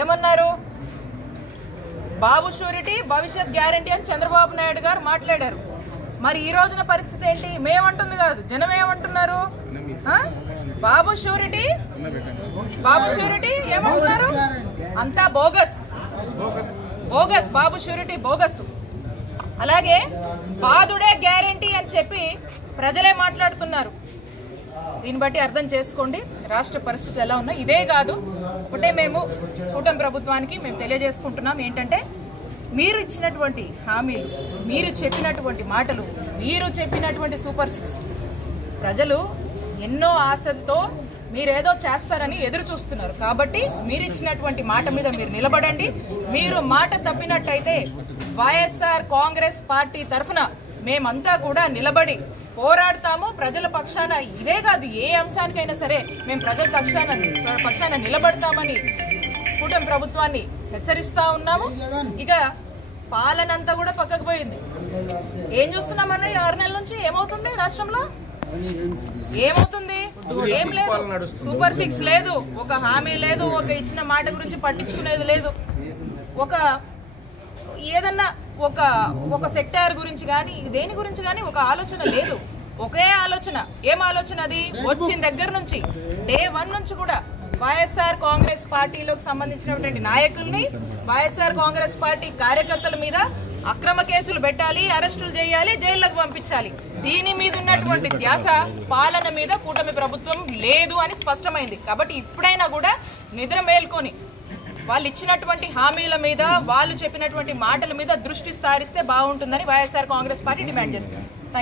ఏమన్నారు? బాబు షూరిటీ భవిష్యత్ గ్యారంటీ అని చంద్రబాబు నాయుడు గారు మాట్లాడారు. మరి ఈ రోజున పరిస్థితి ఏంటి? మేమంటుంది కాదు, జనం ఏమంటున్నారు? బాబు షూరిటీ ఏమంటున్నారు? అంతా బోగస్ బోగస్, బాబు షూరిటీ బోగస్. అలాగే బాదుడే గ్యారంటీ అని చెప్పి ప్రజలే మాట్లాడుతున్నారు. దీన్ని బట్టి అర్థం చేసుకోండి రాష్ట్ర పరిస్థితులు ఎలా ఉన్నాయి. ఇదే కాదు, ఒకటే మేము కూటమి ప్రభుత్వానికి మేము తెలియజేసుకుంటున్నాం ఏంటంటే, మీరు ఇచ్చినటువంటి హామీలు, మీరు చెప్పినటువంటి మాటలు, మీరు చెప్పినటువంటి సూపర్ 6 ప్రజలు ఎన్నో ఆశలతో మీరేదో చేస్తారని ఎదురు చూస్తున్నారు. కాబట్టి మీరు ఇచ్చినటువంటి మాట మీద మీరు నిలబడండి. మీరు మాట తప్పినట్టయితే వైఎస్ఆర్ కాంగ్రెస్ పార్టీ తరఫున మేమంతా కూడా నిలబడి పోరాడతాము. ప్రజల పక్షాన, ఇదే కాదు ఏ అంశానికైనా సరే మేము ప్రజల పక్షాన నిలబడతామని కూటమి ప్రభుత్వాన్ని హెచ్చరిస్తా ఉన్నాము. ఇక పాలనంతా కూడా పక్కకు పోయింది. ఏం చూస్తున్నామన్న 6 నెలల నుంచి? ఏమవుతుంది రాష్ట్రంలో? ఏమవుతుంది? ఏం లేదు. సూపర్ 6 లేదు, ఒక హామీ లేదు, ఒక ఇచ్చిన మాట గురించి పట్టించుకునేది లేదు, ఒక ఏదన్నా ఒక సెక్టార్ గురించి కానీ దేని గురించి కానీ ఒక ఆలోచన లేదు. ఒకే ఆలోచన. ఏం ఆలోచన అది? వచ్చిన దగ్గర నుంచి డే 1 నుంచి కూడా వైఎస్ఆర్ కాంగ్రెస్ పార్టీలోకి సంబంధించినటువంటి నాయకుల్ని, వైఎస్ఆర్ కాంగ్రెస్ పార్టీ కార్యకర్తల మీద అక్రమ కేసులు పెట్టాలి, అరెస్టులు చేయాలి, జైళ్లకు పంపించాలి. దీని మీద ఉన్నటువంటి ధ్యాస పాలన మీద కూటమి ప్రభుత్వం లేదు అని స్పష్టమైంది. కాబట్టి ఇప్పుడైనా కూడా నిద్ర మేల్కొని వాళ్ళు ఇచ్చినటువంటి హామీల మీద, వాళ్ళు చెప్పినటువంటి మాటల మీద దృష్టి సారిస్తే బాగుంటుందని వైఎస్ఆర్ కాంగ్రెస్ పార్టీ డిమాండ్ చేస్తుంది.